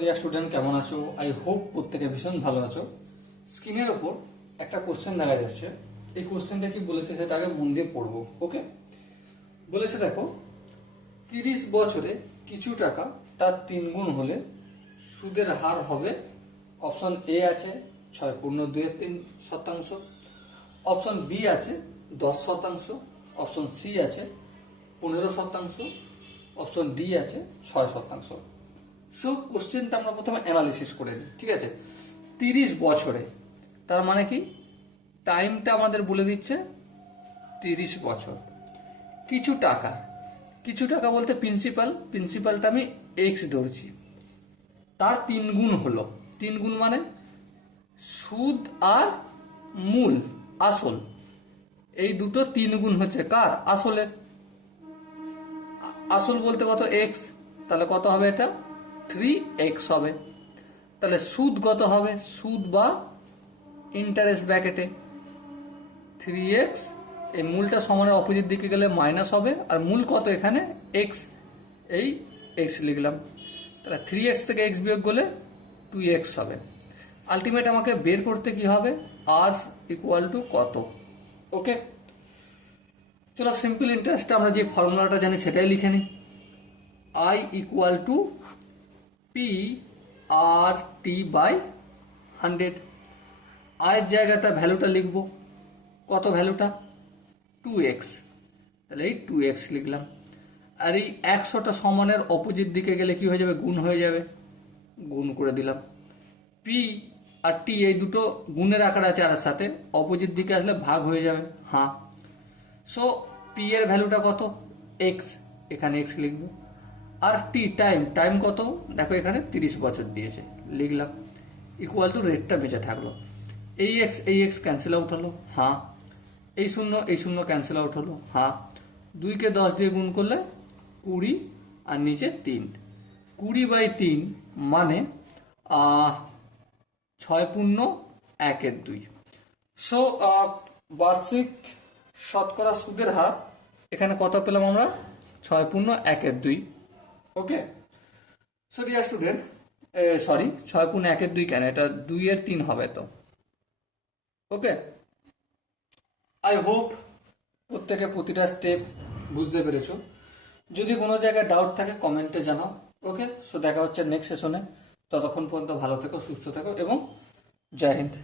Dear student, কেমন আছো? I hope প্রত্যেকে ভীষণ ভালো আছো। স্ক্রিনের ওপর একটা কোশ্চেন দেখা যাচ্ছে। এই কোশ্চেনটা কি বলেছে সেটা আগে মন দিয়ে পড়বো। ওকে, বলেছে দেখো, 30 বছরে কিছু টাকা তার 3 গুণ হলে সুদের হার হবে। অপশন এ আছে 6.2-3%, অপশন বি আছে 10%, অপশন সি আছে 15%, অপশন ডি আছে 6%। সো কোশ্চেনটা আমরা প্রথমে অ্যানালিসিস করে নিই। ঠিক আছে, 30 বছরে তার মানে কি, টাইমটা আমাদের বলে দিচ্ছে 30 বছর। কিছু টাকা, কিছু টাকা বলতে প্রিন্সিপালটা আমি এক্স ধরছি, তার 3 গুণ হলো। 3 গুণ মানে সুদ আর মূল, আসল, এই দুটো 3 গুণ হচ্ছে কার? আসলের। আসল বলতে কত? এক্স। তাহলে কত হবে? এটা 3x হবে। তাহলে সুদ কত হবে? সুদ বা ইন্টারেস্ট ব্র্যাকেটে 3x, এই মূলটা সমানের অপোজিট দিকে গেলে মাইনাস হবে, আর মূল কত এখানে? এক্স, এই এক্স লিখলাম। তাহলে 3x থেকে এক্স বিয়োগ করলে 2x হবে। আলটিমেট আমাকে বের করতে কি হবে? আর ইকুয়াল টু কত। ওকে, চলো সিম্পল ইন্টারেস্টটা আমরা যে ফর্মুলাটা জানি সেটাই লিখে নিই। I equal to P R T by 100। আয়ের জায়গায় তার ভ্যালুটা লিখবো। কত ভ্যালুটা? 2x। তাহলে এই 2x লিখলাম। আর এই 100টা সমানের অপোজিট দিকে গেলে কি হয়ে যাবে? গুণ হয়ে যাবে। গুণ করে দিলাম। পি আর টি এই দুটো গুণের আকার আছে, আর সাথে অপোজিট দিকে আসলে ভাগ হয়ে যাবে। হ্যাঁ, সো পি এর ভ্যালুটা কত? এক্স, এখানে এক্স লিখবো। আর টি টাইম কত? দেখো এখানে 30 বছর দিয়েছে, লিখলাম। ইকুয়াল টু রেটটা বেঁচে থাকলো। এই এক্স ক্যান্সেল আউট হলো। হ্যাঁ, এই শূন্য ক্যান্সেল আউট হলো। হ্যাঁ, 2কে 10 দিয়ে গুণ করলে 20, আর নিচে 3। 20/3 মানে 6.1-2। সো বার্ষিক শতকরা সুদের হার এখানে কত পেলাম আমরা? 6.1-2। ওকে, সো ডিয়ার স্টুডেন্ট, সরি 6.1-2 কেন, এটা 2-3 হবে তো। ওকে, আই হোপ প্রত্যেকে প্রতিটা স্টেপ বুঝতে পেরেছো। যদি কোনো জায়গায় ডাউট থাকে কমেন্টে জানাও। ওকে, সো দেখা হচ্ছে নেক্সট সেশনে। ততক্ষণ পর্যন্ত ভালো থেকো, সুস্থ থেকো এবং জয় হিন্দ।